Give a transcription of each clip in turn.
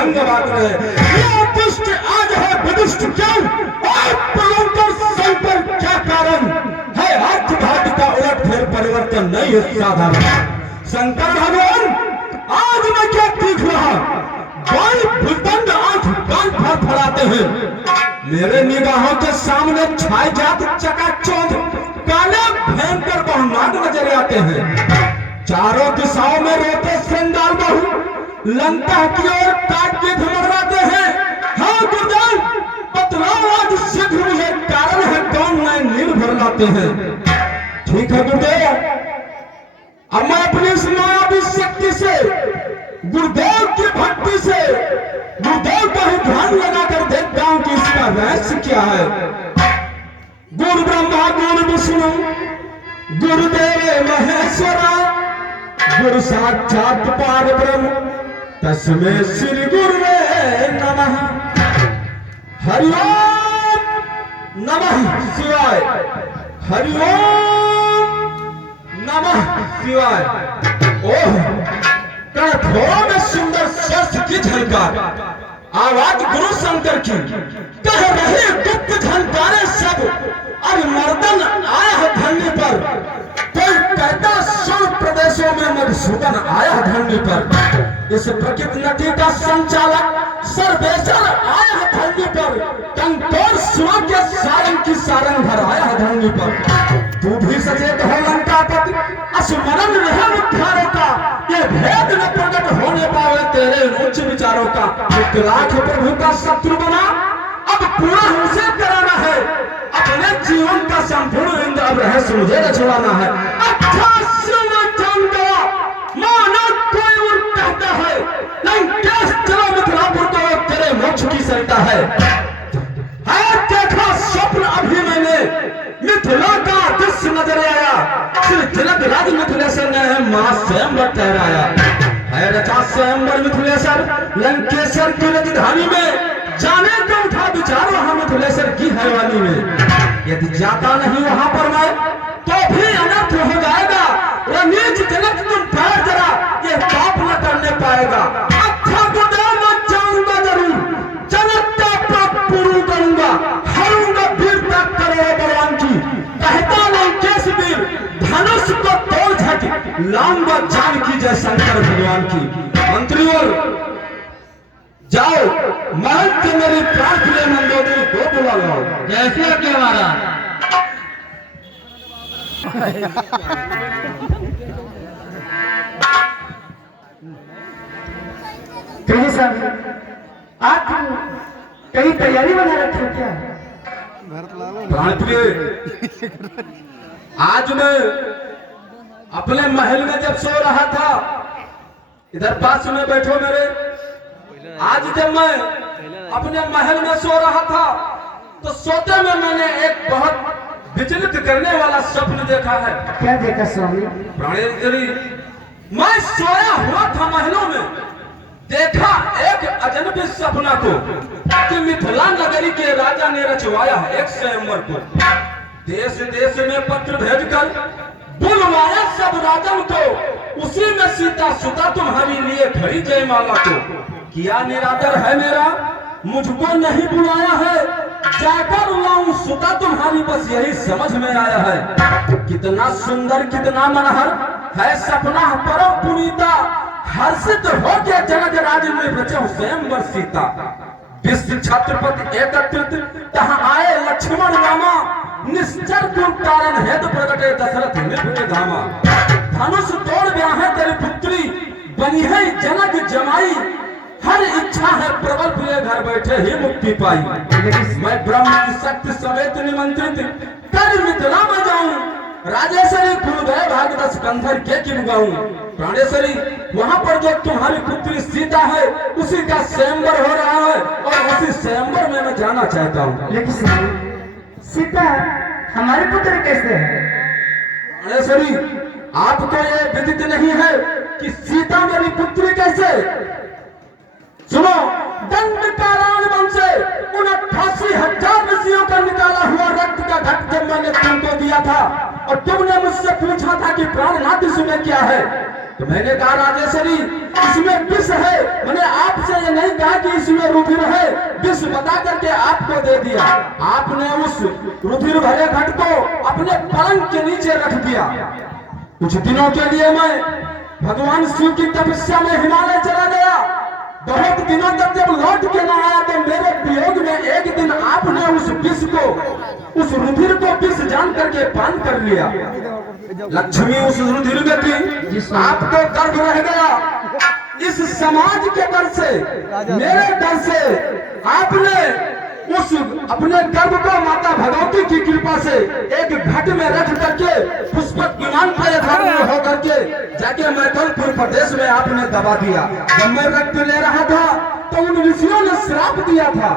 भुजंग बात रहे। ये दुष्ट आज है विदुष्ट क्यों, और भयंकर संकर क्या कारण है। अर्थ भाग्य का उलट फेर परिवर्तन नहीं है साधारण। शंकर भगवान आज मैं क्या देख रहा, बाल भूतंड आंख कान फड़फड़ाते हैं। मेरे निगाहों के सामने छाए जात चकाचौंध काले भयंकर बहुनाग नजर आते हैं। चारों दिशाओं में रोते श्रृंगार बहु लंका की ओर काट के धमराते हैं। हाँ गुरुदेव बतलाओ आज शीघ्र मुझे कारण है कौन नए नील भर लाते हैं। ठीक है गुरुदेव, अब मैं अपनी इस मायावी शक्ति से गुरुदेव की भक्ति से गुरुदेव का ही ध्यान लगाकर देखता हूं कि इसका रहस्य क्या है। गुरु ब्रह्मा गुरु विष्णु गुरुदेव महेश्वरा गुरु साक्षात पार ब्रह्म तस्मै श्री गुरुवे नमः। हरि ओम नमः शिवाय, हरि ओम नमः शिवाय। ओह कठोरों में सुंदर शस्त्र की झलकार, आवाज गुरु शंकर की कह रहे गुप्त झनकारे सब। अब मर्दन आया है धरनी पर, कोई कहता सौ प्रदेशों में मधुसूदन आया है धरनी पर। इस प्रकृत नदी का संचालक सर्वेश्वर आया है धरनी पर। कंकोर सुआ के सारंग की सारंग भर आया है धरनी पर। तू भी सचेत हो लंकापति, अस्मरण रहे उद्धारों का। ये भेद न प्रकट होने पावे तेरे उच्च विचारों का। एक लाख प्रभु का शत्रु बना, अब पूरा हमसे कराना है। अपने जीवन का संपूर्ण इंद्र अब रहस्य मुझे रचवाना है। अच्छा माना कोई और कहता है लंकेश चलो मिथिलापुर को तेरे मोक्ष की सरिता है। देखा स्वप्न अभी मैंने मिथिला का दृश्य नजर आया। श्री जनक राज मिथिलेश्वर ने मां स्वयंवर ठहराया है। रचा स्वयंवर मिथिलेश्वर लंकेश्वर की राजधानी में, जाने को उठा विचारो हम मिथिलेश्वर की हैवानी में। यदि जाता नहीं वहां पर मैं तो भी अनर्थ हो जाएगा। नीच जनक तुम ठहर जरा, ये पाप न करने पाएगा। अच्छा गुरुदेव मैं जाऊंगा जरूर, जनक का पाप पूर्ण करूंगा। हरूंगा वीरता करोड़ों बलवान की, कहता लंकेश वीर धनुष को तोड़ झट लाऊंगा जान की जय शंकर भगवान की। मंत्रियों जाओ महल के मेरी प्राण के लिए मंदोदरी को बुला लाओ। जैसे क्या महाराज। कहीं साहब आप कहीं तैयारी बना रखी हो क्या? प्राणप्रिय, आज मैं अपने महल में जब सो रहा था, इधर पास में बैठो मेरे। आज जब मैं अपने महल में सो रहा था तो सोते में मैंने एक बहुत विचलित करने वाला स्वप्न देखा है। क्या देखा स्वामी? प्राणेश्वरी, मैं सोया हुआ था महलों में, देखा एक अजनबी सपना को कि मिथिला नगरी के राजा ने रचवाया है एक स्वयंवर को। देश देश में पत्र भेजकर बुलवाया सब राजन को, उसी में सीता सुता तुम्हारी लिए खड़ी जयमाला को। किया निरादर है मेरा, मुझको नहीं बुलाया है, जाकर लाऊं सुता तुम्हारी बस यही समझ में आया है। कितना सुंदर कितना मनहर है सपना परम पुनीता, हर्षित हो गया जनक राज में बचे स्वयंवर सीता। विश्व छत्रपति एकत्रित तहाँ आए लक्ष्मण रामा, निश्चर गुण कारण हेतु प्रगटे दशरथ नृप धामा। धनुष तोड़ ब्याह तेरी पुत्री बनी है जनक जमाई, हर इच्छा है प्रबल प्रिय घर बैठे ही मुक्ति पाई। मैं ब्रह्म की शक्ति समेत निमंत्रित कर मिथिला में जाऊं, राजेश्वरी गुरुदेव भागवत कंधर के की गाऊं। प्राणेश्वरी, वहां पर जो तुम्हारी पुत्री सीता है उसी का स्वयंवर हो रहा है और उसी स्वयंवर में मैं जाना चाहता हूँ। लेकिन सीता हमारे पुत्र कैसे है? प्राणेश्वरी, आपको ये विदित नहीं है कि सीता मेरी पुत्री कैसे? सुनो, दंड कारान वन से उन 88,000 ऋषियों का निकाला हुआ रक्त का घट जब मैंने तुमको दिया था और तुमने मुझसे पूछा था कि प्राणनाथ इसमें क्या है, तो मैंने कहा राजेश्वरी इसमें विष है, मैंने आपसे ये नहीं कहा कि इसमें रुधिर है, विष बता करके आपको दे दिया। आपने उस रुधिर भरे घट को अपने पलंग के नीचे रख दिया। कुछ दिनों के लिए मैं भगवान शिव की तपस्या में हिमालय चला गया। बहुत दिनों तक जब लौट के न आया तो मेरे वियोग में एक दिन आपने उस विष को, उस रुधिर को विष जान करके पान कर लिया। लक्ष्मी उस रुधिर में थी, आपको गर्भ रह गया। इस समाज के डर से, मेरे डर से आपने उस अपने गर्भ को माता भगवती की कृपा से एक घट में रख करके पुष्पक विमान पर हो करके जाके मैथलपुर प्रदेश में आपने दबा दिया। जब मैं रक्त ले रहा था तो उन ऋषियों ने श्राप दिया था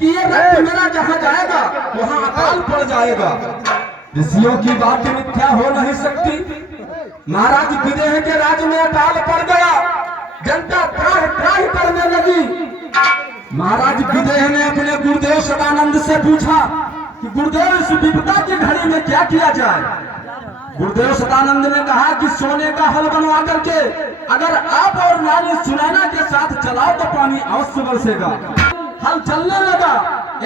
कि ये रक्त मेरा जहाँ जाएगा वहाँ अकाल पड़ जाएगा। ऋषियों की बात मिथ्या हो नहीं सकती। महाराज विदेह के राज में अकाल पड़ गया, जनता त्राह त्राह करने लगी। महाराज विदेह ने अपने गुरुदेव सदानंद से पूछा कि गुरुदेव इस विपदा की घड़ी में क्या किया जाए। गुरुदेव सदानंद ने कहा कि सोने का हल बनवा करके अगर आप और नानी सुनैना के साथ चलाओ तो पानी अवश्य बरसेगा। हल चलने लगा,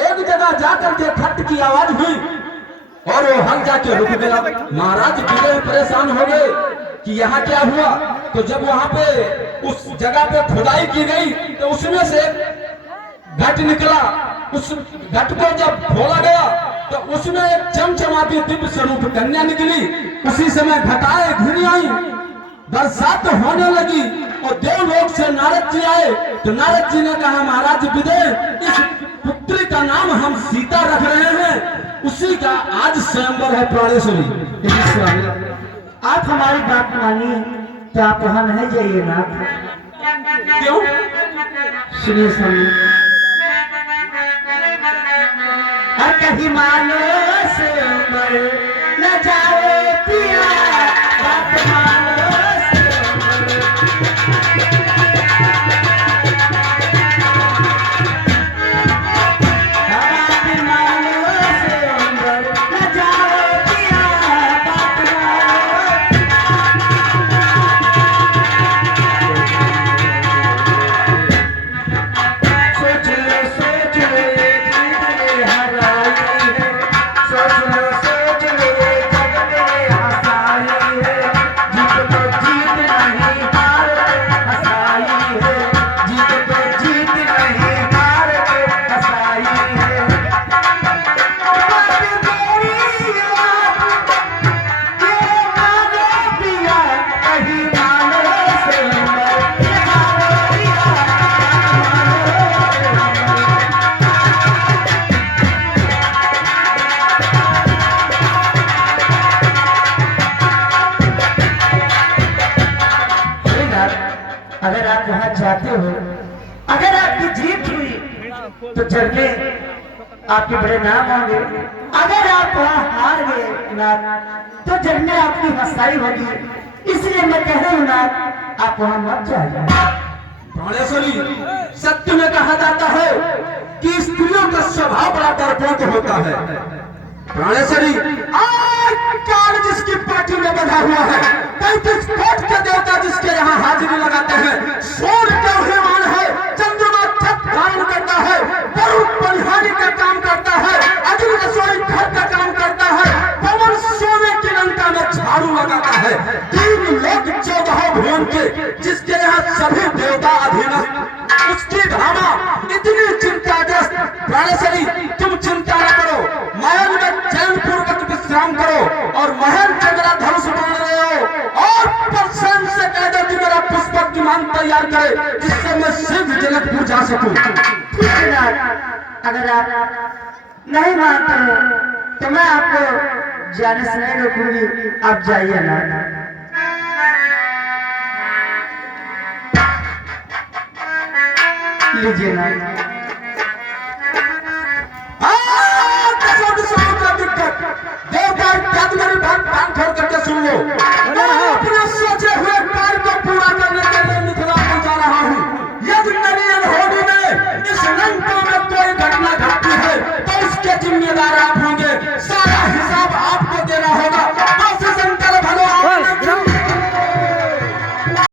एक जगह जाकर के खट की आवाज हुई और वो हल जाके रुक गया। महाराज विदेह परेशान हो गए कि यहाँ क्या हुआ। तो जब वहां पे उस जगह पे खुदाई की गई तो उसमें से घट निकला। उस घट को जब खोला गया तो उसमें एक चमचमाती दिव्य स्वरूप कन्या निकली। उसी समय घटाएं घिरी आई, बरसात होने लगी और देवलोक से नारद जी आए। तो नारद जी ने कहा महाराज विदेह इस पुत्री का नाम हम सीता रख रहे हैं, उसी का आज स्वयंवर है प्राणेश्वरी। आप हमारी बात मानिए तो आप वहां नहीं जाइए ना। क्यों? सुनिए सुनिए, कहीं मानो से मर न जाए पिया, बात मानो से अगर आप वहां जाते हो, अगर आपकी जीत हुई तो जग में आपके बड़े नाम होंगे। अगर आप वहां हार गए ना तो जग में आपकी हंसाई होगी। इसलिए मैं कह रही हूँ ना, आप वहां मत जाइए। प्राणेश्वरी, सत्य में कहा जाता है कि स्त्रियों का स्वभाव बड़ा डरपोक होता है। प्राणेश्वरी, आज काल जिसकी पार्टी में बंधा हुआ है, 35 कोट के देवता जिसके यहाँ हाजिरी लगाते हैं, सूर्य का विमान है, चंद्रमा छत धारण करता है, वरुण बलिहारी का काम करता है, अग्नि रसोई घर का काम करता है, पवन सोने की लंका में झाड़ू लगाता है। 3 लोक 14 भुवन के जिसके यहाँ सभी देवता अधीनस्थ, उसकी धामा इतनी चिंताग्रस्त। प्राणेश्वरी, तुम चिंता न करो, महल में चैन पूर्वक विश्राम करो और महल के मेरा धनुष बांध रहे हो और प्रसन्न से कह दो कि मेरा पुष्पक विमान तैयार करे, जिससे मैं शीघ्र जनकपुर जा सकूं। अगर आप नहीं मानते हो तो मैं आपको जाने से नहीं रोकूंगी, आप जाइए ना। लीजिए ना। देवता मेरी बात कान खोल करके सुन लो। अपने सोचे हुए कार्य